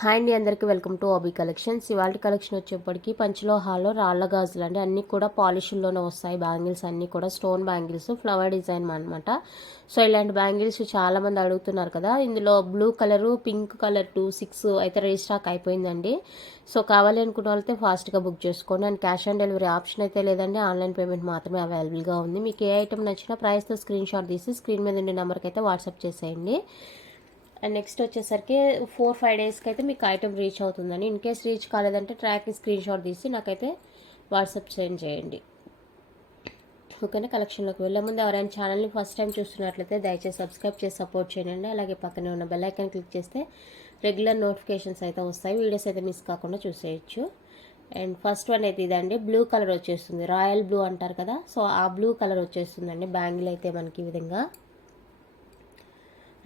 Hi అండి, అందరికీ welcome to OB collections. ఇవాళ కలెక్షన్ వచ్చేప్పటికి పంచలోహాలో రాళ్ళ గాజులు అండి. అన్నీ కూడా పాలిష్లోనే వస్తాయి. బ్యాంగిల్స్ అన్నీ కూడా స్టోన్ బ్యాంగిల్స్, ఫ్లవర్ డిజైన్ అనమాట. సో ఇలాంటి బ్యాంగిల్స్ చాలామంది అడుగుతున్నారు కదా. ఇందులో బ్లూ కలరు, పింక్ కలర్ 26 అయితే రీస్టాక్ అయిపోయిందండి. సో కావాలి అనుకున్న వాళ్ళైతే ఫాస్ట్గా బుక్ చేసుకోండి. And cash on delivery option అయితే లేదండి, ఆన్లైన్ పేమెంట్ మాత్రమే అవైలబుల్గా ఉంది. మీకు ఏ ఐటమ్ నచ్చినా ప్రైస్తో స్క్రీన్ షాట్ తీసి స్క్రీన్ మీద ఉండే నెంబర్కి అయితే వాట్సాప్ చేసేయండి. అండ్ నెక్స్ట్ వచ్చేసరికి 4-5 డేస్కి అయితే మీకు ఐటమ్ రీచ్ అవుతుందని. ఇన్ కేస్ రీచ్ కాలేదంటే ట్రాకింగ్ స్క్రీన్ షాట్ తీసి నాకైతే వాట్సాప్ సెండ్ చేయండి. ఓకేనా. కలెక్షన్లోకి వెళ్ళే ముందు ఎవరైనా ఛానల్ని ఫస్ట్ టైం చూస్తున్నట్లయితే దయచేసి సబ్స్క్రైబ్ చేసి సపోర్ట్ చేయండి. అలాగే పక్కనే ఉన్న బెల్ ఐకాన్ క్లిక్ చేస్తే రెగ్యులర్ నోటిఫికేషన్స్ అయితే వస్తాయి. వీడియోస్ అయితే మిస్ కాకుండా చూసేయచ్చు. అండ్ ఫస్ట్ వన్ అయితే ఇదండి, బ్లూ కలర్ వచ్చేస్తుంది. రాయల్ బ్లూ అంటారు కదా, సో ఆ బ్లూ కలర్ వచ్చేస్తుందండి. బ్యాంగిల్ అయితే మనకి ఈ విధంగా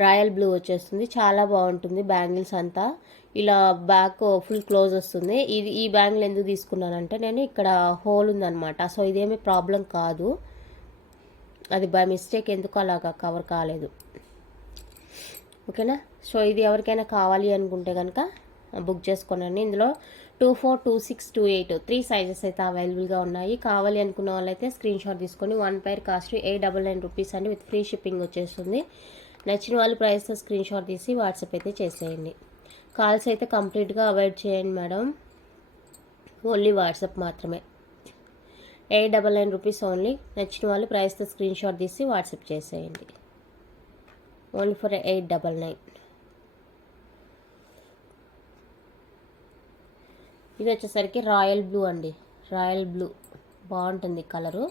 రాయల్ బ్లూ వచ్చేస్తుంది. చాలా బాగుంటుంది బ్యాంగిల్స్ అంతా. ఇలా బ్యాక్ ఫుల్ క్లోజ్ వస్తుంది. ఈ బ్యాంగిల్ ఎందుకు తీసుకున్నానంటే నేను ఇక్కడ హోల్ ఉందనమాట. సో ఇదేమీ ప్రాబ్లం కాదు, అది బై మిస్టేక్ ఎందుకు అలాగా కవర్ కాలేదు. ఓకేనా. సో ఇది ఎవరికైనా కావాలి అనుకుంటే కనుక బుక్ చేసుకోనండి. ఇందులో 24, 26, 28 3 సైజెస్ అయితే అవైలబుల్గా ఉన్నాయి. కావాలి అనుకున్న వాళ్ళైతే స్క్రీన్ షాట్ తీసుకొని 1 పైర్ కాస్ట్ 899 రూపీస్ అండి, విత్ ఫ్రీ షిప్పింగ్ వచ్చేస్తుంది. నచ్చిన వాళ్ళు ప్రైస్తో స్క్రీన్ షాట్ తీసి వాట్సాప్ అయితే చేసేయండి. కాల్స్ అయితే కంప్లీట్గా అవాయిడ్ చేయండి మేడం, ఓన్లీ వాట్సాప్ మాత్రమే. 899 రూపీస్ ఓన్లీ. నచ్చిన వాళ్ళు ప్రైస్తో స్క్రీన్ షాట్ తీసి వాట్సాప్ చేసేయండి. Only for 899. ఇది వచ్చేసరికి రాయల్ బ్లూ అండి. రాయల్ బ్లూ బాగుంటుంది కలరు.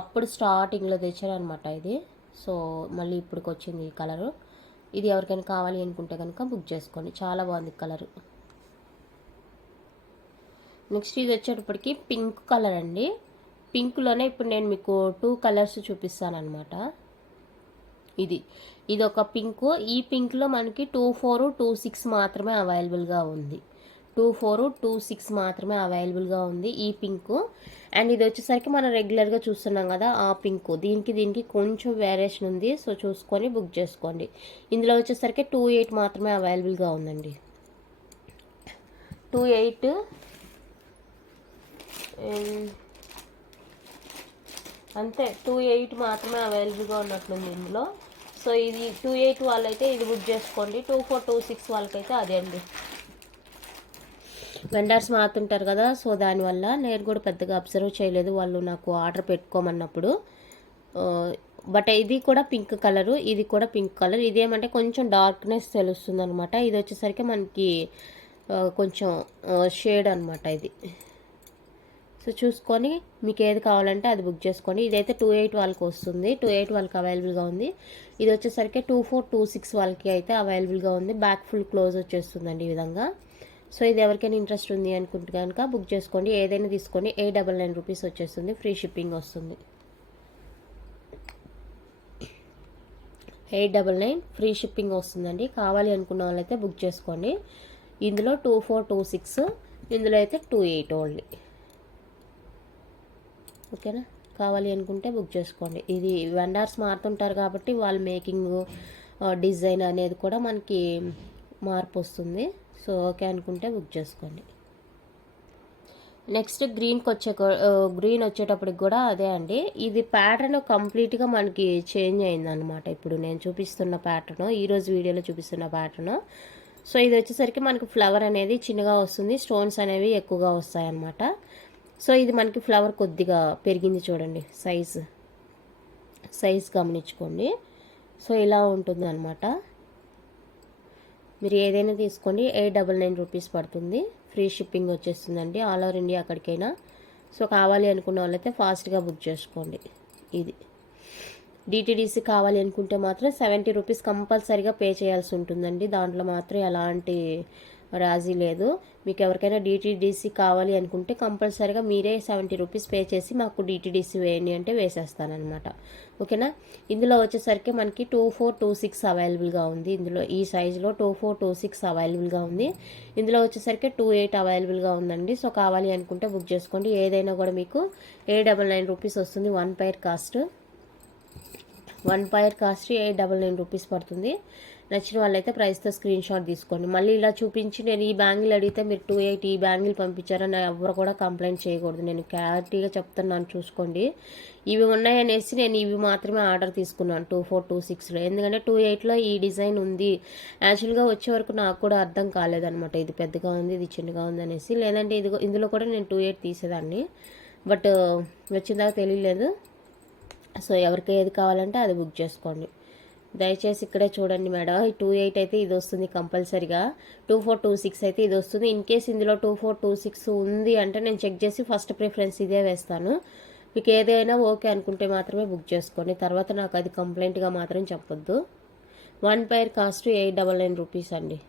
అప్పుడు స్టార్టింగ్లో తెచ్చారనమాట ఇది. సో మళ్ళీ ఇప్పటికి వచ్చింది ఈ కలరు. ఇది ఎవరికైనా కావాలి అనుకుంటే కనుక బుక్ చేసుకోండి. చాలా బాగుంది కలరు. నెక్స్ట్ ఇది వచ్చేటప్పటికి పింక్ కలర్ అండి. పింక్లోనే ఇప్పుడు నేను మీకు 2 కలర్స్ చూపిస్తాను అనమాట. ఇది ఒక పింక్. ఈ పింక్లో మనకి 24, 26 మాత్రమే అవైలబుల్గా ఉంది. 24, 26 మాత్రమే అవైలబుల్గా ఉంది ఈ పింక్. అండ్ ఇది వచ్చేసరికి మనం రెగ్యులర్గా చూస్తున్నాం కదా ఆ పింక్. దీనికి కొంచెం వేరియేషన్ ఉంది. సో చూసుకొని బుక్ చేసుకోండి. ఇందులో వచ్చేసరికి 28 మాత్రమే అవైలబుల్గా ఉందండి. 28 అంతే, 28 మాత్రమే అవైలబుల్గా ఉన్నట్లుంది ఇందులో. సో ఇది 28 వాళ్ళైతే ఇది బుక్ చేసుకోండి. 24, 26 వాళ్ళకైతే అదే అండి. వెండర్స్ మారుతుంటారు కదా, సో దానివల్ల నేను కూడా పెద్దగా అబ్జర్వ్ చేయలేదు వాళ్ళు నాకు ఆర్డర్ పెట్టుకోమన్నప్పుడు. బట్ ఇది కూడా పింక్ కలరు, ఇది కూడా పింక్ కలర్. ఇదేమంటే కొంచెం డార్క్నెస్ తెలుస్తుంది అనమాట. ఇది వచ్చేసరికి మనకి కొంచెం షేడ్ అనమాట ఇది. సో చూసుకొని మీకు ఏది కావాలంటే అది బుక్ చేసుకోండి. ఇదైతే 28 వాళ్ళకి వస్తుంది, 28 వాళ్ళకి అవైలబుల్గా ఉంది. ఇది వచ్చేసరికి 24, 26 వాళ్ళకి అయితే అవైలబుల్గా ఉంది. బ్యాక్ ఫుల్ క్లోజ్ వచ్చేస్తుందండి ఈ విధంగా. సో ఇది ఎవరికైనా ఇంట్రెస్ట్ ఉంది అనుకుంటే కనుక బుక్ చేసుకోండి. ఏదైనా తీసుకోండి. 899 రూపీస్ వచ్చేస్తుంది, ఫ్రీ షిప్పింగ్ వస్తుంది. 899 ఫ్రీ షిప్పింగ్ వస్తుందండి. కావాలి అనుకున్న వాళ్ళైతే బుక్ చేసుకోండి. ఇందులో 24, 26, ఇందులో అయితే 28 ఓన్లీ. ఓకేనా. కావాలి అనుకుంటే బుక్ చేసుకోండి. ఇది వెండర్స్ మారుతుంటారు కాబట్టి వాళ్ళ మేకింగ్ డిజైన్ అనేది కూడా మనకి మార్పు వస్తుంది. సో ఓకే అనుకుంటే బుక్ చేసుకోండి. నెక్స్ట్ గ్రీన్ వచ్చేటప్పటికి కూడా అదే అండి. ఇది ప్యాటర్న్ కంప్లీట్గా మనకి చేంజ్ అయిందనమాట. ఇప్పుడు నేను చూపిస్తున్న ప్యాటర్న్, ఈరోజు వీడియోలో చూపిస్తున్న ప్యాటర్న్. సో ఇది వచ్చేసరికి మనకి ఫ్లవర్ అనేది చిన్నగా వస్తుంది, స్టోన్స్ అనేవి ఎక్కువగా వస్తాయి అన్నమాట. సో ఇది మనకి ఫ్లవర్ కొద్దిగా పెరిగింది చూడండి, సైజ్ గమనించుకోండి. సో ఇలా ఉంటుంది అనమాట. మీరు ఏదైనా తీసుకోండి. 899 రూపీస్ పడుతుంది, ఫ్రీ షిప్పింగ్ వచ్చేస్తుందండి ఆల్ ఓవర్ ఇండియా ఎక్కడికైనా. సో కావాలి అనుకున్న వాళ్ళైతే ఫాస్ట్గా బుక్ చేసుకోండి. ఇది డిటీడీసీ కావాలి అనుకుంటే మాత్రం 70 రూపీస్ కంపల్సరీగా పే చేయాల్సి ఉంటుందండి. దాంట్లో మాత్రం ఎలాంటి రాజీ లేదు. మీకు ఎవరికైనా డిటీడీసీ కావాలి అనుకుంటే కంపల్సరీగా మీరే 70 రూపీస్ పే చేసి మాకు డిటీడీసీ వేయండి అంటే వేసేస్తానమాట. ఓకేనా. ఇందులో వచ్చేసరికి మనకి 24, 26 అవైలబుల్గా ఉంది. ఇందులో ఈ సైజులో 24, 26 అవైలబుల్గా ఉంది. ఇందులో వచ్చేసరికి 28 అవైలబుల్గా ఉందండి. సో కావాలి అనుకుంటే బుక్ చేసుకోండి. ఏదైనా కూడా మీకు 899 రూపీస్ వస్తుంది. 1 పైర్ కాస్ట్ 899 రూపీస్ పడుతుంది. నచ్చిన వాళ్ళైతే ప్రైస్తో స్క్రీన్ షాట్ తీసుకోండి. మళ్ళీ ఇలా చూపించి నేను ఈ బ్యాంగిల్ అడిగితే మీరు 280 ఈ బ్యాంగిల్ పంపించారని ఎవరు కూడా కంప్లైంట్ చేయకూడదు. నేను క్లారిటీగా చెప్తున్నాను, చూసుకోండి. ఇవి ఉన్నాయనేసి నేను ఇవి మాత్రమే ఆర్డర్ తీసుకున్నాను 2426లో. ఎందుకంటే 28లో ఈ డిజైన్ ఉంది. యాక్చువల్గా వచ్చే వరకు నాకు కూడా అర్థం కాలేదనమాట, ఇది పెద్దగా ఉంది ఇది చిన్నగా ఉంది అనేసి. లేదంటే ఇందులో కూడా నేను 28 తీసేదాన్ని, బట్ వచ్చిందాకా తెలియలేదు. సో ఎవరికి ఏది కావాలంటే అది బుక్ చేసుకోండి. దయచేసి ఇక్కడే చూడండి మేడం, ఈ 28 అయితే ఇది వస్తుంది కంపల్సరీగా, 2426 అయితే ఇది వస్తుంది. ఇన్ కేస్ ఇందులో 2426 ఉంది అంటే నేను చెక్ చేసి ఫస్ట్ ప్రిఫరెన్స్ ఇదే వేస్తాను. మీకు ఏదైనా ఓకే అనుకుంటే మాత్రమే బుక్ చేసుకోండి, తర్వాత నాకు అది కంప్లైంట్గా మాత్రం చెప్పొద్దు. 1 పైర్ కాస్ట్ 899 రూపీస్ అండి.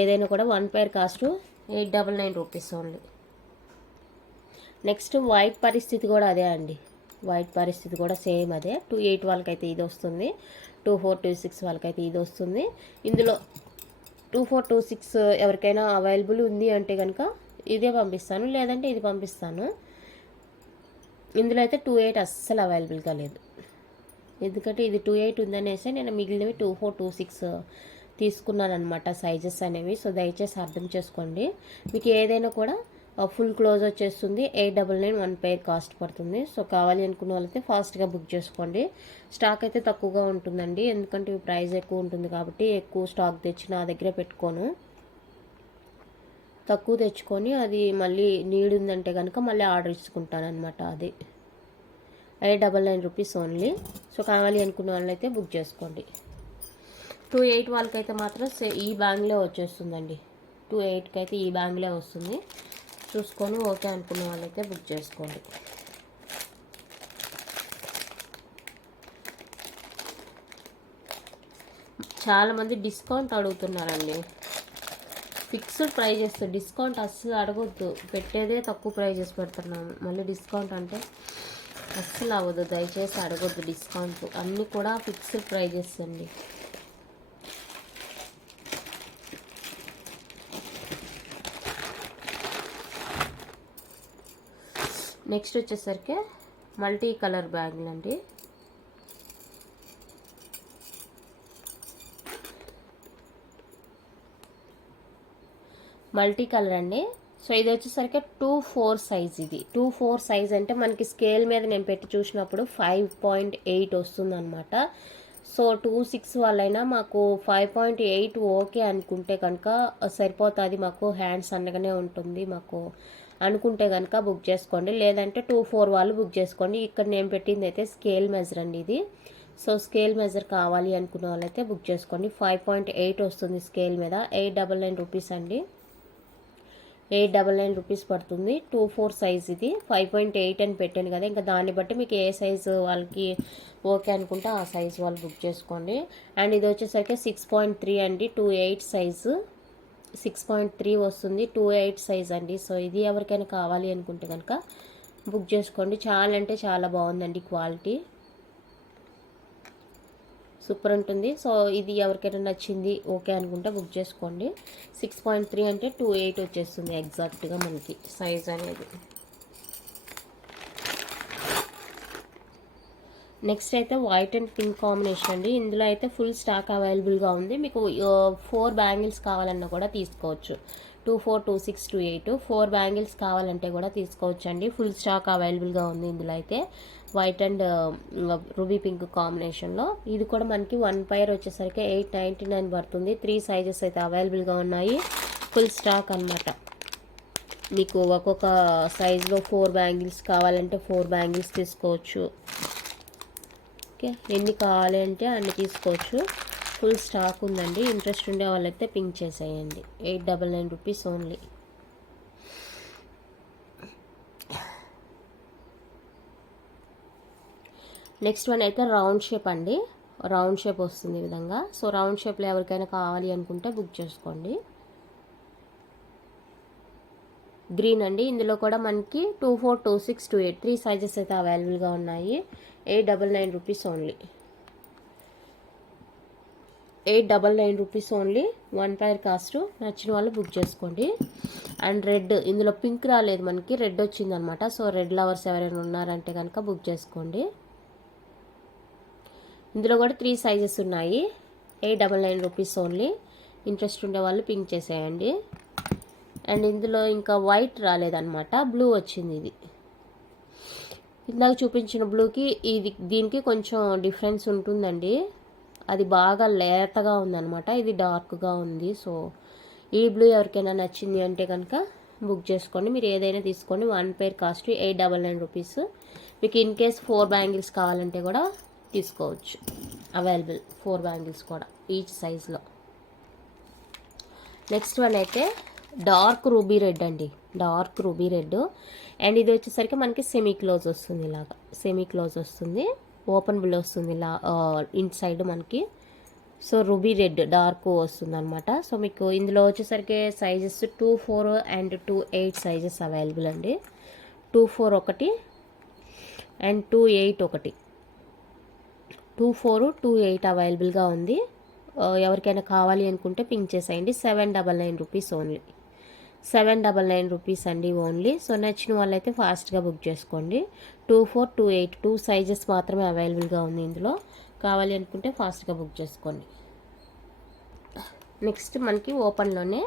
ఏదైనా కూడా 1 pair cost 899 rupees only. Next white పరిస్థితి కూడా అదే అండి, వైట్ పరిస్థితి కూడా సేమ్ అదే. 28 వాళ్ళకైతే ఇది వస్తుంది, 2426 వాళ్ళకైతే ఇది వస్తుంది. ఇందులో 2426 ఎవరికైనా అవైలబుల్ ఉంది అంటే కనుక ఇదే పంపిస్తాను, లేదంటే ఇది పంపిస్తాను. ఇందులో అయితే 28 అస్సలు అవైలబుల్గా లేదు, ఎందుకంటే ఇది 28 ఉందనేసి నేను మిగిలినవి 2426 తీసుకున్నాను అనమాట సైజెస్ అనేవి. సో దయచేసి అర్థం చేసుకోండి. మీకు ఏదైనా కూడా ఫుల్ క్లోజ్ వచ్చేస్తుంది, 899 1 పైర్ కాస్ట్ పడుతుంది. సో కావాలి అనుకున్న వాళ్ళైతే ఫాస్ట్గా బుక్ చేసుకోండి. స్టాక్ అయితే తక్కువగా ఉంటుందండి, ఎందుకంటే ప్రైస్ ఎక్కువ ఉంటుంది కాబట్టి ఎక్కువ స్టాక్ తెచ్చి నా దగ్గర పెట్టుకోను. తక్కువ తెచ్చుకొని అది మళ్ళీ నీడ్ ఉందంటే కనుక మళ్ళీ ఆర్డర్ ఇచ్చుకుంటాను అనమాట. అది 899 రూపీస్ ఓన్లీ. సో కావాలి అనుకున్న వాళ్ళైతే బుక్ చేసుకోండి. 28 వాళ్ళకైతే మాత్రం ఈ బ్యాంగ్లే వచ్చేస్తుందండి, 28కి అయితే ఈ బ్యాంగ్లే వస్తుంది. చూసుకొని ఓకే అనుకున్న వాళ్ళైతే బుక్ చేసుకోండి. చాలామంది డిస్కౌంట్ అడుగుతున్నారండి, ఫిక్స్డ్ ప్రైజెస్, డిస్కౌంట్ అస్సలు అడగొద్దు. పెట్టేదే తక్కువ ప్రైజెస్ పెడుతున్నాము, మళ్ళీ డిస్కౌంట్ అంటే అస్సలు అవ్వదు. దయచేసి అడగొద్దు డిస్కౌంట్, అన్నీ కూడా ఫిక్స్డ్ ప్రైజెస్ అండి. నెక్స్ట్ వచ్చేసరికి మల్టీ కలర్ బ్యాగులు అండి. మల్టీ కలర్ అండి. సో ఇది వచ్చేసరికి 24 సైజ్. ఇది 24 సైజ్ అంటే మనకి స్కేల్ మీద నేను పెట్టి చూసినప్పుడు 5.8 వస్తుంది అనమాట. సో 26 వాళ్ళైనా మాకు 5.8 ఓకే అనుకుంటే కనుక సరిపోతుంది, మాకు హ్యాండ్స్ సన్నగానే ఉంటుంది మాకు అనుకుంటే కనుక బుక్ చేసుకోండి. లేదంటే 24 వాళ్ళు బుక్ చేసుకోండి. ఇక్కడ నేను పెట్టింది అయితే స్కేల్ మెజర్ అండి ఇది. సో స్కేల్ మెజర్ కావాలి అనుకున్న వాళ్ళైతే బుక్ చేసుకోండి. 5.8 వస్తుంది స్కేల్ మీద, 899 రూపీస్ అండి. 899 రూపీస్ పడుతుంది. 24 సైజ్ ఇది, 5.8 అని పెట్టాను కదా, ఇంకా దాన్ని బట్టి మీకు ఏ సైజు వాళ్ళకి ఓకే అనుకుంటే ఆ సైజు వాళ్ళు బుక్ చేసుకోండి. అండ్ ఇది వచ్చేసరికి 6.3 అండి, 28 సైజు 6.3 వస్తుంది, 28 సైజ్ అండి. సో ఇది ఎవరికైనా కావాలి అనుకుంటే కనుక బుక్ చేసుకోండి. చాలా అంటే చాలా బాగుందండి, క్వాలిటీ సూపర్ ఉంటుంది. సో ఇది ఎవరికైనా నచ్చింది ఓకే అనుకుంటే బుక్ చేసుకోండి. 6.3 అంటే 28 వచ్చేస్తుంది ఎగ్జాక్ట్గా మనకి సైజ్ అనేది. నెక్స్ట్ అయితే వైట్ అండ్ పింక్ కాంబినేషన్ అండి. ఇందులో అయితే ఫుల్ స్టాక్ అవైలబుల్గా ఉంది. మీకు 4 బ్యాంగిల్స్ కావాలన్నా కూడా తీసుకోవచ్చు. 24, 26, 28 4 బ్యాంగిల్స్ కావాలంటే కూడా తీసుకోవచ్చు అండి. ఫుల్ స్టాక్ అవైలబుల్గా ఉంది ఇందులో అయితే, వైట్ అండ్ రూబీ పింక్ కాంబినేషన్లో. ఇది కూడా మనకి 1 పైర్ వచ్చేసరికి 899 పడుతుంది. 3 సైజెస్ అయితే అవైలబుల్గా ఉన్నాయి, ఫుల్ స్టాక్ అనమాట. మీకు ఒక్కొక్క సైజులో 4 బ్యాంగిల్స్ కావాలంటే 4 బ్యాంగిల్స్ తీసుకోవచ్చు. ఓకే, ఎన్ని కావాలి అంటే అన్ని తీసుకోవచ్చు, ఫుల్ స్టాక్ ఉందండి. ఇంట్రెస్ట్ ఉండే వాళ్ళైతే పింక్ చేసేయండి. 899 రూపీస్ ఓన్లీ. నెక్స్ట్ వన్ అయితే రౌండ్ షేప్ అండి, రౌండ్ షేప్ వస్తుంది ఈ విధంగా. సో రౌండ్ షేప్లో ఎవరికైనా కావాలి అనుకుంటే బుక్ చేసుకోండి. గ్రీన్ అండి. ఇందులో కూడా మనకి 24, 26, 28 3 సైజెస్ అయితే అవైలబుల్గా ఉన్నాయి. 899 rupees only. 899 rupees only, 1 pair cost. నచ్చిన వాళ్ళు బుక్ చేసుకోండి. అండ్ రెడ్, ఇందులో పింక్ రాలేదు మనకి, రెడ్ వచ్చిందనమాట. సో రెడ్ లవర్స్ ఎవరైనా ఉన్నారంటే కనుక బుక్ చేసుకోండి. ఇందులో కూడా 3 సైజెస్ ఉన్నాయి. 899 రూపీస్ ఓన్లీ. ఇంట్రెస్ట్ ఉండే వాళ్ళు పింక్ చేసేయండి. అండ్ ఇందులో ఇంకా వైట్ రాలేదన్నమాట, బ్లూ వచ్చింది. ఇది ఇందాక చూపించిన బ్లూకి దీనికి కొంచెం డిఫరెన్స్ ఉంటుందండి. అది బాగా లేతగా ఉందన్నమాట, ఇది డార్క్గా ఉంది. సో ఈ బ్లూ ఎవరికైనా నచ్చింది అంటే కనుక బుక్ చేసుకోండి. మీరు ఏదైనా తీసుకోండి. 1 పేర్ కాస్ట్ 899 రూపీస్. మీకు ఇన్ కేస్ 4 బ్యాంగిల్స్ కావాలంటే కూడా తీసుకోవచ్చు. అవైలబుల్ 4 బ్యాంగిల్స్ కూడా ఈచ్ సైజ్లో. నెక్స్ట్ వన్ అయితే డార్క్ రూబీ రెడ్ అండి, డార్క్ రూబీ రెడ్. అండ్ ఇది వచ్చేసరికి మనకి సెమీ క్లోజ్ వస్తుంది, ఇలాగా సెమీ క్లోజ్ వస్తుంది, ఓపెన్ బిల్ వస్తుంది ఇలా ఇన్ సైడ్ మనకి. సో రూబీ రెడ్ డార్క్ వస్తుంది అనమాట. సో మీకు ఇందులో వచ్చేసరికి సైజెస్ 2-4 అండ్ 2-8 సైజెస్ అవైలబుల్ అండి. 2-4 ఒకటి అండ్ 2-8 ఒకటి. 2-4, 2-8 అవైలబుల్గా ఉంది. ఎవరికైనా కావాలి అనుకుంటే పింక్ చేసేయండి. 799 రూపీస్ ఓన్లీ. 799 రూపీస్ అండి ఓన్లీ. సో నచ్చిన వాళ్ళైతే ఫాస్ట్గా బుక్ చేసుకోండి. 2-4, 2-8 2 సైజెస్ మాత్రమే అవైలబుల్గా ఉంది ఇందులో. కావాలి అనుకుంటే ఫాస్ట్గా బుక్ చేసుకోండి. నెక్స్ట్ మనకి ఓపెన్లోనే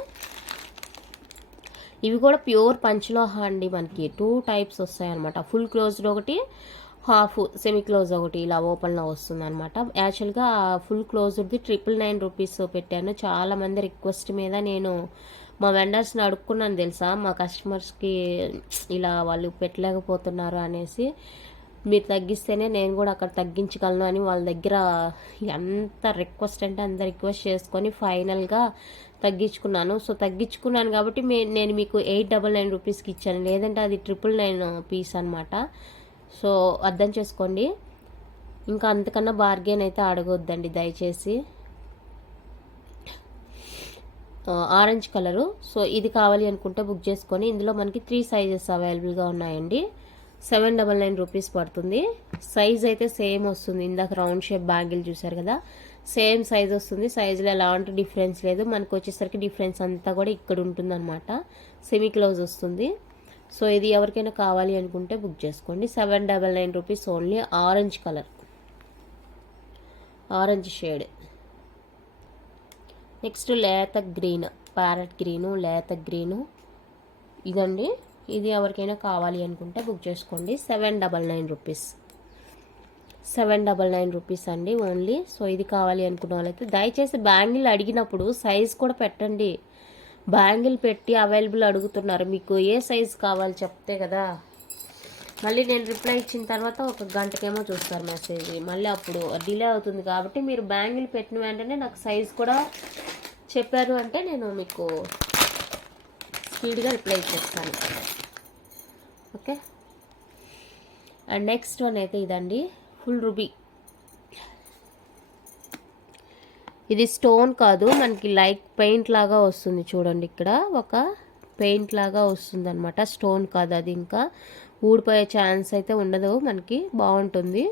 ఇవి కూడా ప్యూర్ పంచలోహ అండి. మనకి 2 టైప్స్ వస్తాయి అనమాట. ఫుల్ క్లోజ్డ్ ఒకటి, హాఫ్ సెమీ క్లోజ్ ఒకటి, ఇలా ఓపెన్లో వస్తుంది అనమాట. యాక్చువల్గా ఫుల్ క్లోజ్డ్ది 999 రూపీస్ పెట్టాను. చాలామంది రిక్వెస్ట్ మీద నేను మా వెండర్స్ని అడుక్కున్నాను తెలుసా, మా కస్టమర్స్కి ఇలా వాళ్ళు పెట్టలేకపోతున్నారు అనేసి. మీరు తగ్గిస్తేనే నేను కూడా అక్కడ తగ్గించగలను అని వాళ్ళ దగ్గర ఎంత రిక్వెస్ట్ అంటే అంత రిక్వెస్ట్ చేసుకొని ఫైనల్గా తగ్గించుకున్నాను. సో తగ్గించుకున్నాను కాబట్టి నేను మీకు 899 రూపీస్కి ఇచ్చాను, లేదంటే అది 999 పీస్ అనమాట. సో అర్థం చేసుకోండి. ఇంకా అంతకన్నా బార్గెన్ అయితే అడగొద్దండి దయచేసి. Orange colour. సో ఇది కావాలి అనుకుంటే బుక్ చేసుకొని, ఇందులో మనకి 3 సైజెస్ అవైలబుల్గా ఉన్నాయండి. 799 రూపీస్ పడుతుంది. సైజ్ అయితే సేమ్ వస్తుంది. ఇందాక రౌండ్ షేప్ బ్యాంగిల్ చూసారు కదా, సేమ్ సైజ్ వస్తుంది. సైజులో ఎలాంటి డిఫరెన్స్ లేదు. మనకు వచ్చేసరికి డిఫరెన్స్ అంతా కూడా ఇక్కడ ఉంటుంది అనమాట. సెమీ క్లోజ్ వస్తుంది. సో ఇది ఎవరికైనా కావాలి అనుకుంటే బుక్ చేసుకోండి. 799 rupees only. Orange colour, orange shade. Next లేత గ్రీన్, ప్యారెట్ గ్రీను, లేత గ్రీను ఇదండి. ఇది ఎవరికైనా కావాలి అనుకుంటే బుక్ చేసుకోండి. 799 రూపీస్. 799 రూపీస్ అండి ఓన్లీ. సో ఇది కావాలి అనుకున్న వాళ్ళైతే దయచేసి బ్యాంగిల్ అడిగినప్పుడు సైజ్ కూడా పెట్టండి. బ్యాంగిల్ పెట్టి అవైలబుల్ అడుగుతున్నారు. మీకు ఏ సైజ్ కావాలి చెప్తే కదా. మళ్ళీ నేను రిప్లై ఇచ్చిన తర్వాత 1 గంటకేమో చూస్తారు మెసేజ్. మళ్ళీ అప్పుడు డిలే అవుతుంది. కాబట్టి మీరు బ్యాంగిల్ పెట్టిన వెంటనే నాకు సైజ్ కూడా చెప్పారు అంటే నేను మీకు స్పీడ్గా రిప్లై ఇచ్చేస్తాను. ఓకే. అండ్ నెక్స్ట్ వన్ అయితే ఇదండి, ఫుల్ రూబీ. ఇది స్టోన్ కాదు, మనకి లైక్ పెయింట్ లాగా వస్తుంది చూడండి. ఇక్కడ ఒక పెయింట్ లాగా వస్తుంది అనమాట, స్టోన్ కాదు. అది ఇంకా ఊడిపోయే ఛాన్స్ అయితే ఉండదు, మనకి బాగుంటుంది.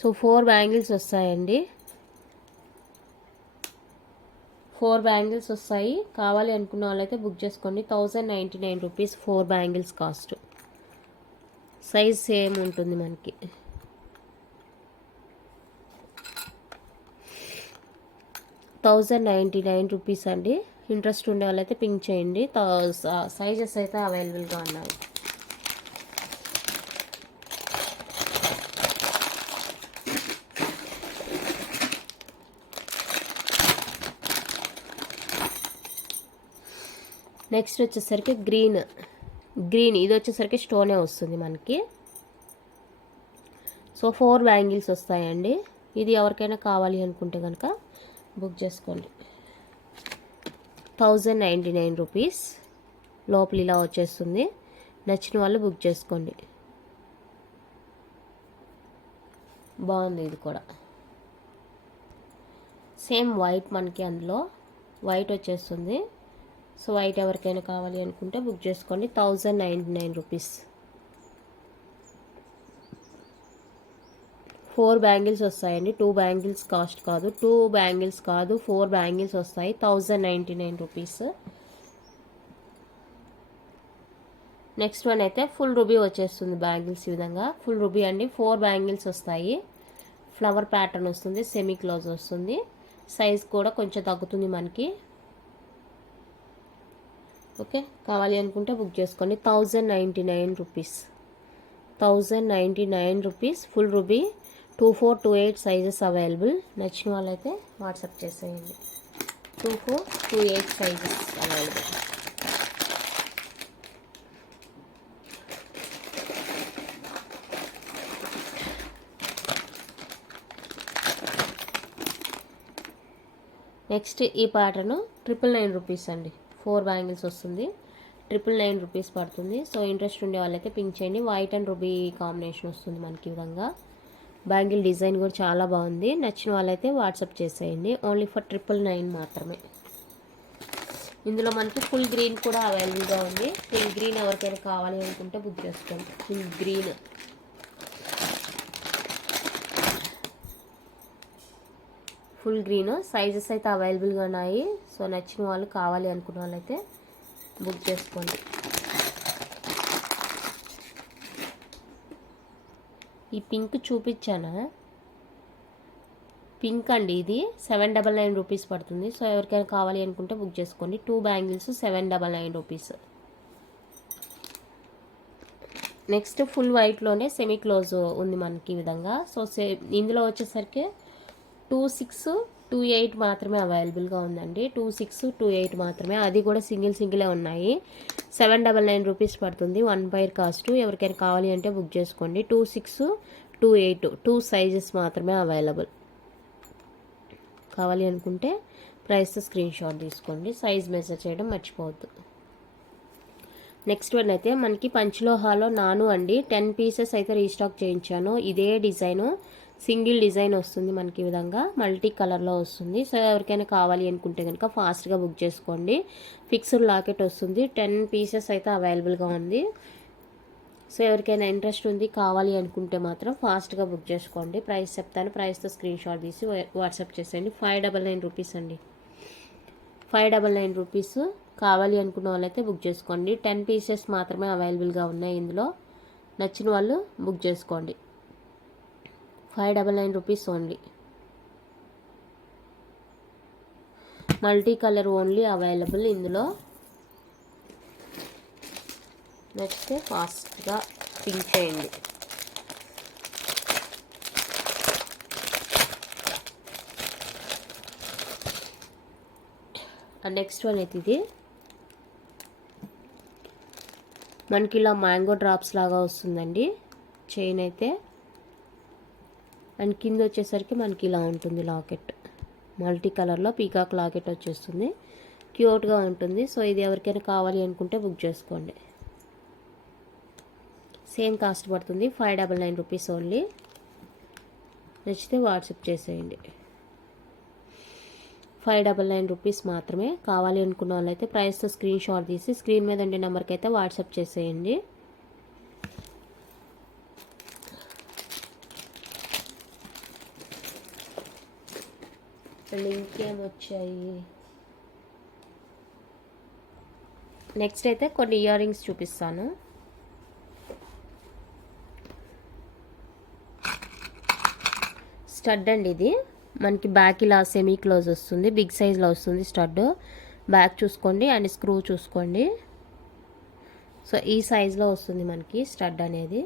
సో 4 బ్యాంగిల్స్ వస్తాయండి. 4 బ్యాంగిల్స్ వస్తాయి. కావాలి అనుకున్న వాళ్ళైతే బుక్ చేసుకోండి. 1099 rupees 4 bangles cost. Size same ఉంటుంది మనకి. ₹1099 అండి. ఇంట్రెస్ట్ ఉండే వాళ్ళైతే పింక్ చేయండి. సైజెస్ అయితే అవైలబుల్గా ఉన్నాయి. నెక్స్ట్ వచ్చేసరికి గ్రీన్. ఇది వచ్చేసరికి స్టోనే వస్తుంది మనకి. సో 4 బ్యాంగిల్స్ వస్తాయండి. ఇది ఎవరికైనా కావాలి అనుకుంటే కనుక బుక్ చేసుకోండి. 1099 రూపీస్. లోపల ఇలా వచ్చేస్తుంది. నచ్చిన వాళ్ళు బుక్ చేసుకోండి. బాగుంది ఇది కూడా. సేమ్ వైట్ మనకి అందులో వైట్ వచ్చేస్తుంది. సో వైట్ ఎవరికైనా కావాలి అనుకుంటే బుక్ చేసుకోండి. 1099 రూపీస్. 4 బ్యాంగిల్స్ వస్తాయండి. 2 బ్యాంగిల్స్ కాస్ట్ కాదు, 2 బ్యాంగిల్స్ కాదు, 4 బ్యాంగిల్స్ వస్తాయి. 1099 రూపీస్. నెక్స్ట్ వన్ అయితే ఫుల్ రూబీ వచ్చేస్తుంది బ్యాంగిల్స్. ఈ విధంగా ఫుల్ రూబీ అండి. 4 బ్యాంగిల్స్ వస్తాయి. ఫ్లవర్ ప్యాటర్న్ వస్తుంది, సెమీ క్లోజ్ వస్తుంది. సైజ్ కూడా కొంచెం తగ్గుతుంది మనకి. ఓకే, కావాలి అనుకుంటే బుక్ చేసుకోండి. 1099 rupees, 1099 rupees. Full ruby 2428 sizes available. నచ్చిన వాళ్ళైతే వాట్సాప్ చేసేయండి. 2428 సైజెస్ అవైలబుల్. నెక్స్ట్ ఈ ప్యాటర్న్ 999 రూపీస్ అండి. 4 బ్యాంగిల్స్ వస్తుంది, 999 రూపీస్ పడుతుంది. సో ఇంట్రెస్ట్ ఉండే వాళ్ళైతే పింక్ చేయండి. వైట్ అండ్ రూబీ కాంబినేషన్ వస్తుంది మనకి ఈ విధంగా. బ్యాంగిల్ డిజైన్ కూడా చాలా బాగుంది. నచ్చిన వాళ్ళైతే వాట్సాప్ చేసేయండి. ఓన్లీ ఫర్ 999 మాత్రమే. ఇందులో మనకి ఫుల్ గ్రీన్ కూడా అవైలబుల్గా ఉంది. ఫుల్ గ్రీన్ ఎవరికైనా కావాలి అనుకుంటే బుక్ చేసుకోండి. Full green, full green sizes అయితే అవైలబుల్గా ఉన్నాయి. సో నచ్చిన వాళ్ళు కావాలి అనుకున్న వాళ్ళైతే బుక్ చేసుకోండి. ఈ పింక్ చూపించానా? పింక్ అండి, ఇది 799 రూపీస్ పడుతుంది. సో ఎవరికైనా కావాలి అనుకుంటే బుక్ చేసుకోండి. 2 బ్యాంగిల్స్ 799 రూపీస్. నెక్స్ట్ ఫుల్ వైట్లోనే సెమీ క్లోజ్ ఉంది మనకి ఈ విధంగా. సో ఇందులో వచ్చేసరికి 2628 మాత్రమే అవైలబుల్గా ఉందండి. 2628 మాత్రమే, అది కూడా సింగిలే ఉన్నాయి. 799 రూపీస్ పడుతుంది 1 పైర్ కాస్ట్. ఎవరికైనా కావాలి అంటే బుక్ చేసుకోండి. 2628 2 సైజెస్ మాత్రమే అవైలబుల్. కావాలి అనుకుంటే ప్రైస్ స్క్రీన్ షాట్ తీసుకోండి. సైజ్ మెజర్ చేయడం మర్చిపోవద్దు. నెక్స్ట్ వన్ అయితే మనకి పంచలోహాలో నాను అండి. 10 పీసెస్ అయితే రీస్టాక్ చేయించాను. ఇదే డిజైను, సింగిల్ డిజైన్ వస్తుంది మనకి ఈ విధంగా, మల్టీ కలర్లో వస్తుంది. సో ఎవరికైనా కావాలి అనుకుంటే కనుక ఫాస్ట్గా బుక్ చేసుకోండి. ఫిక్స్డ్ లాకెట్ వస్తుంది. 10 పీసెస్ అయితే అవైలబుల్గా ఉంది. సో ఎవరికైనా ఇంట్రెస్ట్ ఉంది కావాలి అనుకుంటే మాత్రం ఫాస్ట్గా బుక్ చేసుకోండి. ప్రైస్ చెప్తాను, ప్రైస్తో స్క్రీన్ షాట్ తీసి వాట్సాప్ చేసేయండి. 599 రూపీస్ అండి. 599 రూపీస్. కావాలి అనుకున్న వాళ్ళైతే బుక్ చేసుకోండి. 10 పీసెస్ మాత్రమే అవైలబుల్గా ఉన్నాయి ఇందులో. నచ్చిన వాళ్ళు బుక్ చేసుకోండి. 599 rupees only. Multi colour only available ఇందులో. నెక్స్ట్ ఫాస్ట్గా పింక్ చేయండి. నెక్స్ట్ వన్ అయితే ఇది మనకి ఇలా మ్యాంగో డ్రాప్స్ లాగా వస్తుందండి చైన్ అయితే. అండ్ కింద వచ్చేసరికి మనకి ఇలా ఉంటుంది లాకెట్. మల్టీ కలర్లో పీకాక్ లాకెట్ వచ్చేస్తుంది. క్యూట్గా ఉంటుంది. సో ఇది ఎవరికైనా కావాలి అనుకుంటే బుక్ చేసుకోండి. సేమ్ కాస్ట్ పడుతుంది 599 రూపీస్ ఓన్లీ. నచ్చితే వాట్సాప్ చేసేయండి. 599 రూపీస్ మాత్రమే. కావాలి అనుకున్న వాళ్ళైతే ప్రైస్తో స్క్రీన్ షాట్ తీసి స్క్రీన్ మీద ఉండే నెంబర్కి అయితే వాట్సాప్ చేసేయండి. ఇంకేం వచ్చాయి? నెక్స్ట్ అయితే కొన్ని ఇయర్ రింగ్స్ చూపిస్తాను. స్టడ్ అండి, ఇది మనకి బ్యాక్ ఇలా సెమీ క్లోజ్ వస్తుంది, బిగ్ సైజ్లో వస్తుంది స్టడ్. బ్యాక్ చూసుకోండి అండ్ స్క్రూ చూసుకోండి. సో ఈ సైజ్లో వస్తుంది మనకి స్టడ్ అనేది,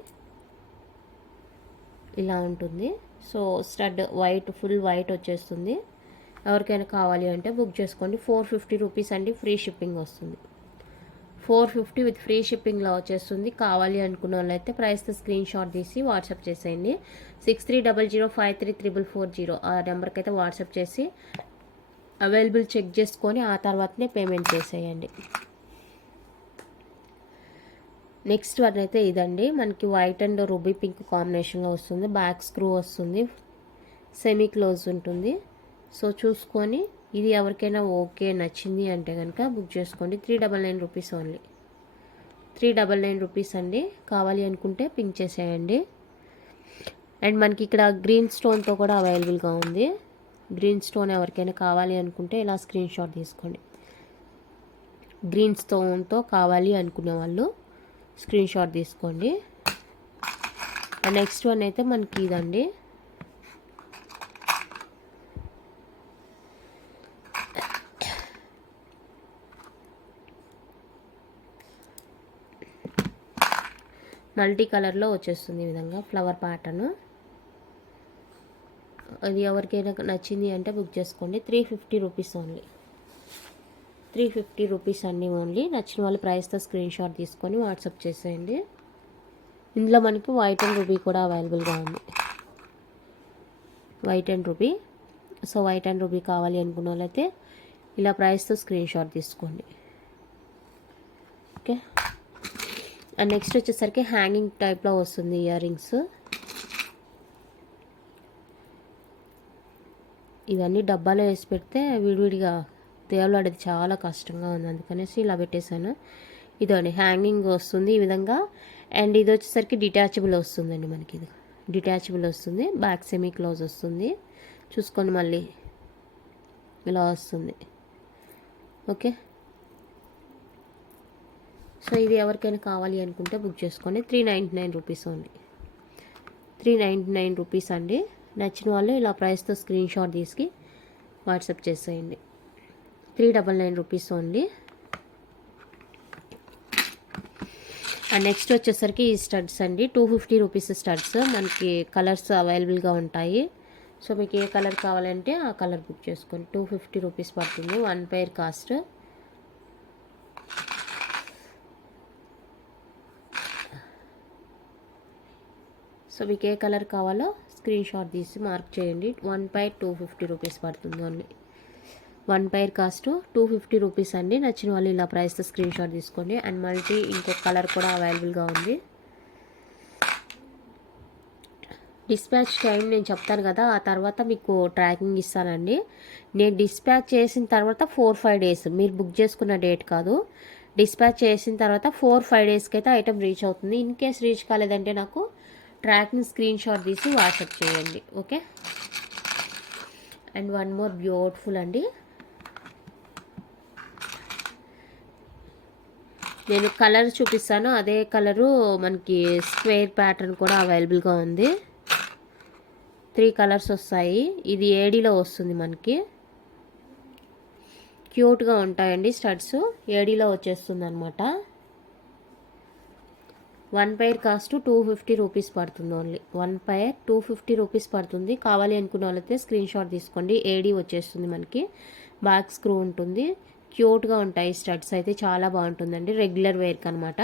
ఇలా ఉంటుంది. So stud white, full white వచ్చేస్తుంది. ఎవరికైనా కావాలి అంటే బుక్ చేసుకోండి. 450 రూపీస్ అండి. ఫ్రీ షిప్పింగ్ వస్తుంది. 450 విత్ ఫ్రీ షిప్పింగ్లో వచ్చేస్తుంది. కావాలి అనుకున్న వాళ్ళైతే ప్రైస్తో స్క్రీన్ షాట్ తీసి వాట్సాప్ చేసేయండి. 6300533440 ఆ నెంబర్కి అయితే వాట్సాప్ చేసి అవైలబుల్ చెక్ చేసుకొని ఆ తర్వాతనే పేమెంట్ చేసేయండి. నెక్స్ట్ వన్ అయితే ఇదండి. మనకి వైట్ అండ్ రూబీ పింక్ కాంబినేషన్లో వస్తుంది. బ్యాక్ స్క్రూ వస్తుంది, సెమీ క్లోజ్ ఉంటుంది. సో చూసుకొని ఇది ఎవరికైనా ఓకే నచ్చింది అంటే కనుక బుక్ చేసుకోండి. 399 రూపీస్ ఓన్లీ. 399 రూపీస్ అండి. కావాలి అనుకుంటే పింక్ చేసేయండి. అండ్ మనకి ఇక్కడ గ్రీన్ స్టోన్తో కూడా అవైలబుల్గా ఉంది. గ్రీన్ స్టోన్ ఎవరికైనా కావాలి అనుకుంటే ఇలా స్క్రీన్ షాట్ తీసుకోండి. గ్రీన్ స్టోన్తో కావాలి అనుకునే వాళ్ళు స్క్రీన్ షాట్ తీసుకోండి. నెక్స్ట్ వన్ అయితే మనకి ఇదండి. మల్టీ కలర్లో వచ్చేస్తుంది ఈ విధంగా ఫ్లవర్ ప్యాటర్న్. అది ఎవరికైనా నచ్చింది అంటే బుక్ చేసుకోండి. 350 రూపీస్ ఓన్లీ. 350 రూపీస్ అండి ఓన్లీ. నచ్చిన వాళ్ళు ప్రైస్తో స్క్రీన్ షాట్ తీసుకొని వాట్సాప్ చేసేయండి. ఇందులో మనకి వైట్ అండ్ రూబీ కూడా అవైలబుల్గా ఉంది. White and ruby. So white and ruby కావాలి అనుకున్న వాళ్ళైతే ఇలా ప్రైస్తో స్క్రీన్ షాట్ తీసుకోండి. ఓకే. అండ్ నెక్స్ట్ వచ్చేసరికి హ్యాంగింగ్ టైప్లో వస్తుంది ఇయర్ రింగ్స్. ఇవన్నీ డబ్బాలో వేసి పెడితే విడివిడిగా తేలాడేది చాలా కష్టంగా ఉంది, అందుకనేసి ఇలా పెట్టేశాను. ఇదండి హ్యాంగింగ్ వస్తుంది ఈ విధంగా. అండ్ ఇది వచ్చేసరికి డిటాచబుల్ వస్తుందండి మనకి. ఇది డిటాచబుల్ వస్తుంది. బ్యాక్ సెమీ క్లోజ్ వస్తుంది. చూసుకోండి మళ్ళీ ఇలా వస్తుంది. ఓకే. సో ఇది ఎవరికైనా కావాలి అనుకుంటే బుక్ చేసుకోండి. 399 రూపీస్ ఓన్లీ. 399 రూపీస్ అండి. నచ్చిన వాళ్ళు ఇలా ప్రైస్తో స్క్రీన్ షాట్ తీసుకు వాట్సాప్ చేసేయండి. 399 రూపీస్ ఓన్లీ. అండ్ నెక్స్ట్ వచ్చేసరికి ఈ స్టడ్స్ అండి. 250 రూపీస్ స్టడ్స్. మనకి కలర్స్ అవైలబుల్గా ఉంటాయి. సో మీకు ఏ కలర్ కావాలంటే ఆ కలర్ బుక్ చేసుకోండి. 250 రూపీస్ పడుతుంది 1 పైర్ కాస్ట్. సో మీకు ఏ కలర్ కావాలో స్క్రీన్ షాట్ తీసి మార్క్ చేయండి. 1 పైర్ 250 రూపీస్ పడుతుంది ఓన్లీ. 1 పైర్ కాస్ట్ 250 రూపీస్ అండి. నచ్చిన వాళ్ళు ఇలా ప్రైస్తో స్క్రీన్ షాట్ తీసుకోండి. అండ్ మల్టీ ఇంకొక కలర్ కూడా అవైలబుల్గా ఉంది. డిస్పాచ్ టైం నేను చెప్తాను కదా, ఆ తర్వాత మీకు ట్రాకింగ్ ఇస్తానండి. నేను డిస్పాచ్ చేసిన తర్వాత 4-5 డేస్, మీరు బుక్ చేసుకున్న డేట్ కాదు. డిస్పాచ్ చేసిన తర్వాత 4-5 డేస్కి అయితే ఐటమ్ రీచ్ అవుతుంది. ఇన్ కేస్ రీచ్ కాలేదంటే నాకు ట్రాకింగ్ స్క్రీన్ షాట్ తీసి వాట్సాప్ చేయండి. Okay. And one more beautiful అండి. నేను కలర్ చూపిస్తాను, అదే కలరు మనకి స్క్వేర్ ప్యాటర్న్ కూడా అవైలబుల్గా ఉంది. 3 కలర్స్ వస్తాయి. ఇది ఏడీలో వస్తుంది మనకి. క్యూట్గా ఉంటాయండి స్టడ్స్. ఏడీలో వచ్చేస్తుంది అనమాట. 1 పైర్ కాస్ట్ 250 రూపీస్ పడుతుంది ఓన్లీ. 1 పైర్ 250 రూపీస్ పడుతుంది. కావాలి అనుకున్న వాళ్ళైతే స్క్రీన్ షాట్ తీసుకోండి. ఏడీ వచ్చేస్తుంది మనకి. బ్యాక్ స్క్రూ ఉంటుంది. క్యూట్గా ఉంటాయి స్టడ్స్ అయితే, చాలా బాగుంటుందండి రెగ్యులర్ వేర్కి అనమాట.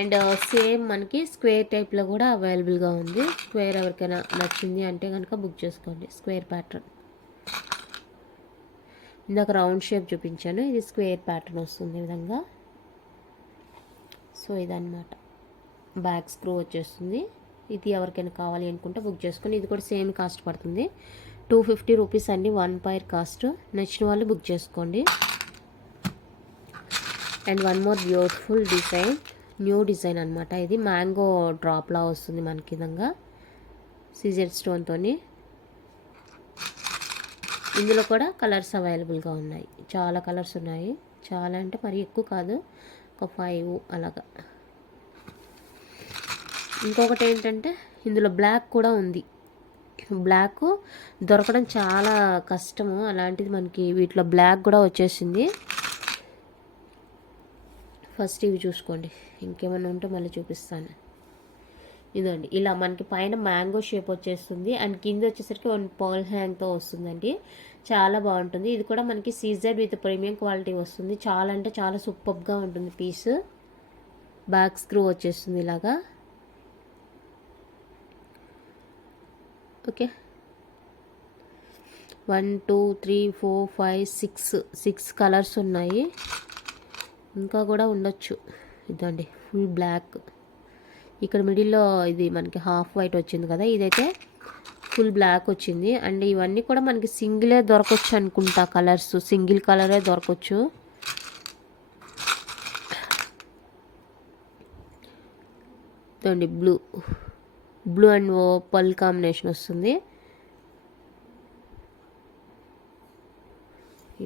అండ్ సేమ్ మనకి స్క్వేర్ టైప్లో కూడా అవైలబుల్గా ఉంది. స్క్వేర్ ఎవరికైనా నచ్చింది అంటే కనుక బుక్ చేసుకోండి. Square pattern. ఇందాక రౌండ్ షేప్ చూపించాను, ఇది స్క్వేర్ ప్యాటర్న్ వస్తుంది ఈ విధంగా. సో ఇదన్నమాట. బ్యాక్ స్క్రూ వచ్చేస్తుంది. ఇది ఎవరికైనా కావాలి అనుకుంటే బుక్ చేసుకొని, ఇది కూడా సేమ్ కాస్ట్ పడుతుంది 250 రూపీస్ అండి. 1 పైర్ కాస్ట్. నచ్చిన వాళ్ళు బుక్ చేసుకోండి. And one more beautiful design, new design అనమాట. ఇది మ్యాంగో డ్రాప్లా వస్తుంది మనకి విధంగా సీజర్ స్టోన్తో. ఇందులో కూడా కలర్స్ అవైలబుల్గా ఉన్నాయి. చాలా కలర్స్ ఉన్నాయి. చాలా అంటే మరి ఎక్కువ కాదు, ఒక 5 అలాగా. ఇంకొకటి ఏంటంటే ఇందులో బ్లాక్ కూడా ఉంది. బ్లాక్ దొరకడం చాలా కష్టము, అలాంటిది మనకి వీటిలో బ్లాక్ కూడా వచ్చేసింది. ఫస్ట్ ఇవి చూసుకోండి, ఇంకేమైనా ఉంటే మళ్ళీ చూపిస్తాను. ఇదండి ఇలా మనకి పైన మ్యాంగో షేప్ వచ్చేస్తుంది. అండ్ కింద వచ్చేసరికి 1 పర్ల్ హ్యాంగ్తో వస్తుందండి. చాలా బాగుంటుంది. ఇది కూడా మనకి సీజర్ విత్ ప్రీమియం క్వాలిటీ వస్తుంది. చాలా అంటే చాలా సూపర్గా ఉంటుంది పీస్. బ్యాక్ స్క్రూ వచ్చేస్తుంది ఇలాగా. ఓకే. 1 2 3 4 5 6 కలర్స్ ఉన్నాయి. ఇంకా కూడా ఉండొచ్చు. ఇదండి ఫుల్ బ్లాక్. ఇక్కడ మిడిల్లో ఇది మనకి హాఫ్ వైట్ వచ్చింది కదా, ఇదైతే ఫుల్ బ్లాక్ వచ్చింది. అండ్ ఇవన్నీ కూడా మనకి సింగిలే దొరకవచ్చు అనుకుంటా. కలర్స్ సింగిల్ కలరే దొరకవచ్చు. ఇదండి బ్లూ అండ్ పర్ల్ కాంబినేషన్ వస్తుంది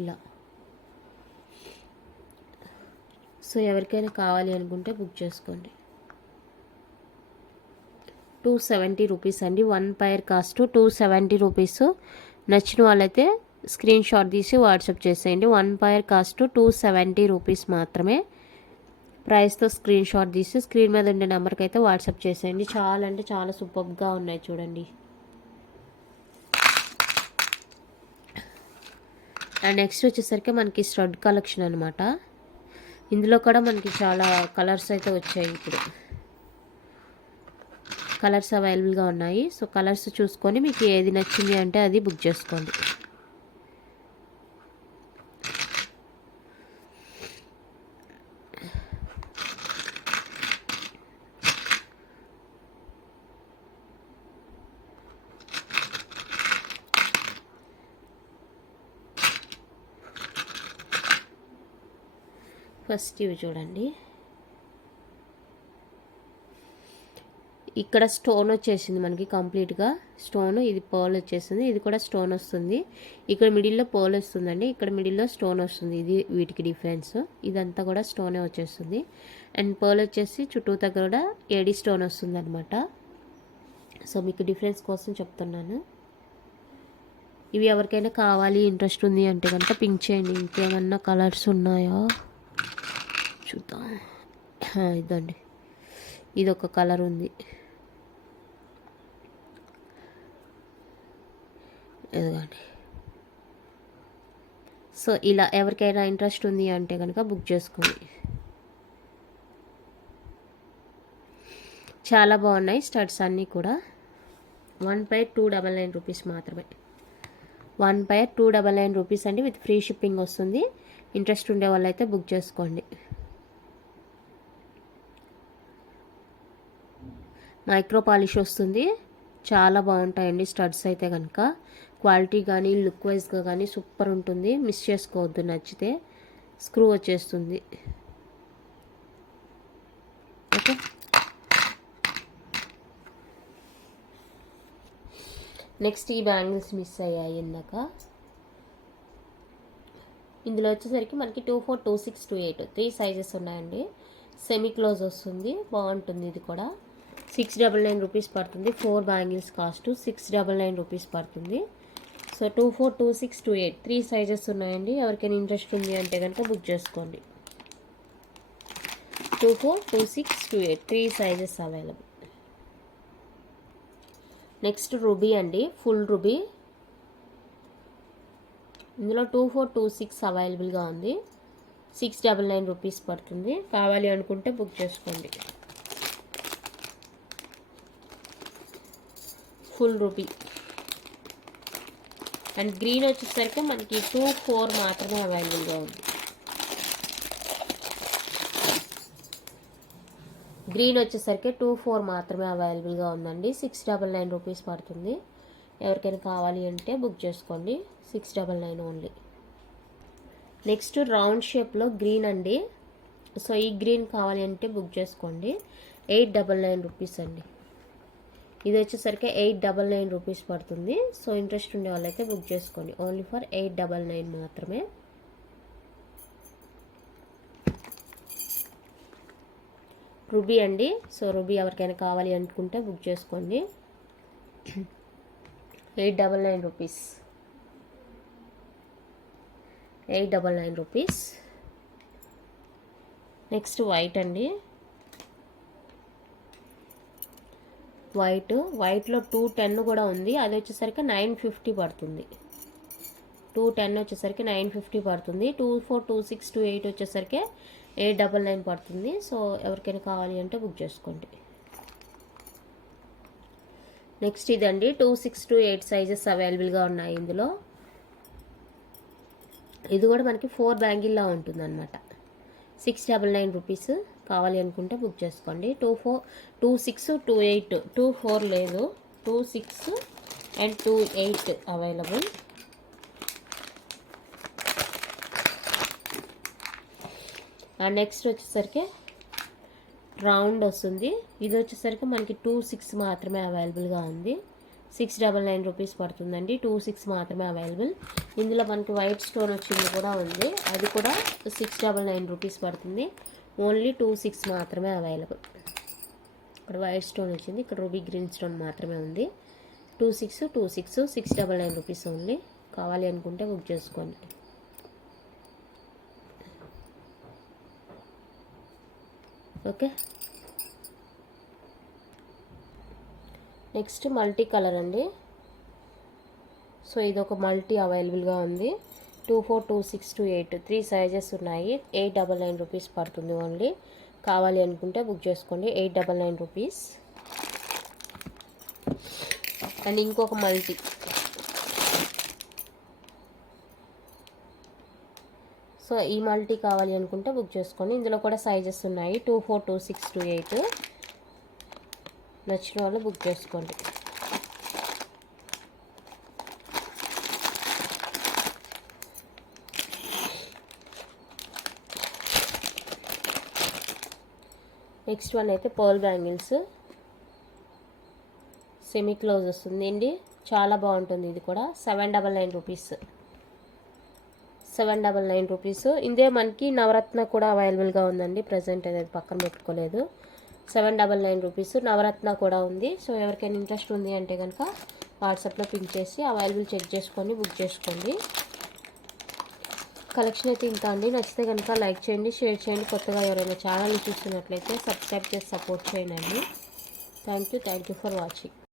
ఇలా. సో ఎవరికైనా కావాలి అనుకుంటే బుక్ చేసుకోండి. 270 రూపీస్ అండి. 1 పైర్ కాస్ట్ 270 రూపీస్. నచ్చిన వాళ్ళైతే స్క్రీన్ షాట్ తీసి వాట్సాప్ చేసేయండి. 1 పైర్ కాస్ట్ 270 రూపీస్ మాత్రమే. ప్రైస్తో స్క్రీన్ షాట్ తీసి స్క్రీన్ మీద ఉండే నెంబర్కి అయితే వాట్సాప్ చేసేయండి. చాలా అంటే చాలా సూపర్గా ఉన్నాయి చూడండి. అండ్ నెక్స్ట్ వచ్చేసరికి మనకి స్టడ్ కలెక్షన్ అనమాట. ఇందులో కూడా మనకి చాలా కలర్స్ అయితే వచ్చాయి. ఇప్పుడు కలర్స్ అవైలబుల్గా ఉన్నాయి. సో కలర్స్ చూసుకొని మీకు ఏది నచ్చింది అంటే అది బుక్ చేసుకోండి. ఫస్ట్ ఇవి చూడండి. ఇక్కడ స్టోన్ వచ్చేసింది మనకి కంప్లీట్గా స్టోన్. ఇది పర్ల్ వచ్చేసింది. ఇది కూడా స్టోన్ వస్తుంది. ఇక్కడ మిడిల్లో పర్ల్ వస్తుందండి. ఇక్కడ మిడిల్లో స్టోన్ వస్తుంది. ఇది వీటికి డిఫరెన్స్. ఇదంతా కూడా స్టోనే వచ్చేస్తుంది. అండ్ పర్ల్ వచ్చేసి చుట్టూతా కూడా ఏడి స్టోన్ వస్తుంది అనమాట. సో మీకు డిఫరెన్స్ కోసం చెప్తున్నాను. ఇవి ఎవరికైనా కావాలి ఇంట్రెస్ట్ ఉంది అంటే కనుక పింక్ చేయండి. ఇంకేమన్నా కలర్స్ ఉన్నాయా చూద్దాం. ఇదండి, ఇది ఒక కలర్ ఉంది. ఇదిగోండి. సో ఇలా ఎవరికైనా ఇంట్రెస్ట్ ఉంది అంటే కనుక బుక్ చేసుకోండి. చాలా బాగున్నాయి స్టడ్స్ అన్నీ కూడా. 1 pair 299 రూపీస్ మాత్రమే. 1 pair 299 రూపీస్ అండి. విత్ ఫ్రీ షిప్పింగ్ వస్తుంది. ఇంట్రెస్ట్ ఉండే వాళ్ళు అయితే బుక్ చేసుకోండి. మైక్రో పాలిష్ వస్తుంది. చాలా బాగుంటాయండి స్టడ్స్ అయితే కనుక. క్వాలిటీ కానీ లుక్ వైజ్గా కానీ సూపర్ ఉంటుంది. మిస్ చేసుకోవద్దు. నచ్చితే స్క్రూ వచ్చేస్తుంది. ఓకే, నెక్స్ట్ ఈ బ్యాంగిల్స్ మిస్ అయ్యాయి ఇందాక. ఇందులో వచ్చేసరికి మనకి 2, 4, 2, 6, 2, 8 3 సైజెస్ ఉన్నాయండి. సెమీ క్లోజ్ వస్తుంది. బాగుంటుంది. ఇది కూడా 699 రూపీస్ పడుతుంది. 4 బ్యాంగిల్స్ కాస్ట్ 699 రూపీస్ పడుతుంది. సో 2, 4, 2, 6, 2, 8 3 సైజెస్ ఉన్నాయండి. ఎవరికైనా ఇంట్రెస్ట్ ఉంది అంటే కనుక బుక్ చేసుకోండి. 2, 4, 2, 6, 2, 8 3 సైజెస్ అవైలబుల్. నెక్స్ట్ రూబీ అండి, ఫుల్ రూబీ. ఇందులో 2, 4, 2, 6 అవైలబుల్గా ఉంది. 699 రూపీస్ పడుతుంది. కావాలి అనుకుంటే బుక్ చేసుకోండి. Full ruby. అండ్ గ్రీన్ వచ్చేసరికి మనకి 2, 4 మాత్రమే అవైలబుల్గా ఉంది. గ్రీన్ వచ్చేసరికి 2, 4 మాత్రమే అవైలబుల్గా ఉందండి. 699 రూపీస్ పడుతుంది. ఎవరికైనా కావాలి అంటే బుక్ చేసుకోండి. 699 ఓన్లీ. నెక్స్ట్ రౌండ్ షేప్లో గ్రీన్ అండి. సో ఈ గ్రీన్ కావాలి అంటే బుక్ చేసుకోండి. 899 రూపీస్ అండి. ఇది వచ్చేసరికి 899 రూపీస్ పడుతుంది. సో ఇంట్రెస్ట్ ఉండే వాళ్ళైతే బుక్ చేసుకోండి. ఓన్లీ ఫర్ 899 మాత్రమే. రూబీ అండి. సో రూబీ ఎవరికైనా కావాలి అనుకుంటే బుక్ చేసుకోండి. 899 రూపీస్. 899 రూపీస్. నెక్స్ట్ వైట్ అండి. వైట్లో 210 కూడా ఉంది. అది వచ్చేసరికి 950 పడుతుంది. 210 వచ్చేసరికి 950 పడుతుంది. 2, 4, 2, 6, 2, 8 వచ్చేసరికి 899 పడుతుంది. సో ఎవరికైనా కావాలి అంటే బుక్ చేసుకోండి. నెక్స్ట్ ఇదండి 2, 6, 2, 8 సైజెస్ అవైలబుల్గా ఉన్నాయి ఇందులో. ఇది కూడా మనకి 4 బ్యాంగిల్లా ఉంటుంది అనమాట. 699 రూపీస్. కావాలి అనుకుంటే బుక్ చేసుకోండి. 2, 4, 2, 6, 2, 8 2, 4 లేదు. 2, 6 అండ్ 2, 8 అవైలబుల్. అండ్ నెక్స్ట్ వచ్చేసరికి రౌండ్ వస్తుంది. ఇది వచ్చేసరికి మనకి 2, 6 మాత్రమే అవైలబుల్గా ఉంది. 699 రూపీస్ పడుతుందండి. 2, 6 మాత్రమే అవైలబుల్. ఇందులో మనకి వైట్ స్టోన్ వచ్చింది కూడా ఉంది. అది కూడా 699 రూపీస్ పడుతుంది. ఓన్లీ 2, 6 మాత్రమే అవైలబుల్. ఇక్కడ వైట్ స్టోన్ వచ్చింది. ఇక్కడ రూబీ గ్రీన్ స్టోన్ మాత్రమే ఉంది. 2, 6, 2, 6 699 రూపీస్ ఓన్లీ. కావాలి అనుకుంటే బుక్ చేసుకోండి. ఓకే. నెక్స్ట్ మల్టీ కలర్ అండి. సో ఇది ఒక మల్టీ అవైలబుల్గా ఉంది. 24, 26, 28 3 సైజెస్ ఉన్నాయి. 899 రూపీస్ పడుతుంది ఓన్లీ. కావాలి అనుకుంటే బుక్ చేసుకోండి. 899 రూపీస్. అండ్ ఇంకొక మల్టీ, సో ఈ మల్టీ కావాలి అనుకుంటే బుక్ చేసుకోండి. ఇందులో కూడా సైజెస్ ఉన్నాయి. 24, 26, 28. నచ్చిన వాళ్ళు బుక్ చేసుకోండి. నెక్స్ట్ వన్ అయితే పర్ల్ బ్యాంగిల్స్, సెమీ క్లోజ్ వస్తుంది అండి. చాలా బాగుంటుంది ఇది కూడా. 799 రూపీస్. 799 రూపీస్. ఇదే మనకి నవరత్న కూడా అవైలబుల్గా ఉందండి. ప్రజెంట్ అనేది పక్కన పెట్టుకోలేదు. 799 రూపీస్. నవరత్న కూడా ఉంది. సో ఎవరికైనా ఇంట్రెస్ట్ ఉంది అంటే కనుక వాట్సాప్లో పిన్ చేసి అవైలబుల్ చెక్ చేసుకొని బుక్ చేసుకోండి. కలెక్షన్ అయితే ఇంకా అండి. నచ్చితే కనుక లైక్ చేయండి, షేర్ చేయండి. కొత్తగా ఎవరైనా ఛానల్ని చూస్తున్నట్లయితే సబ్స్క్రైబ్ చేసి సపోర్ట్ చేయండి. Thank you for watching.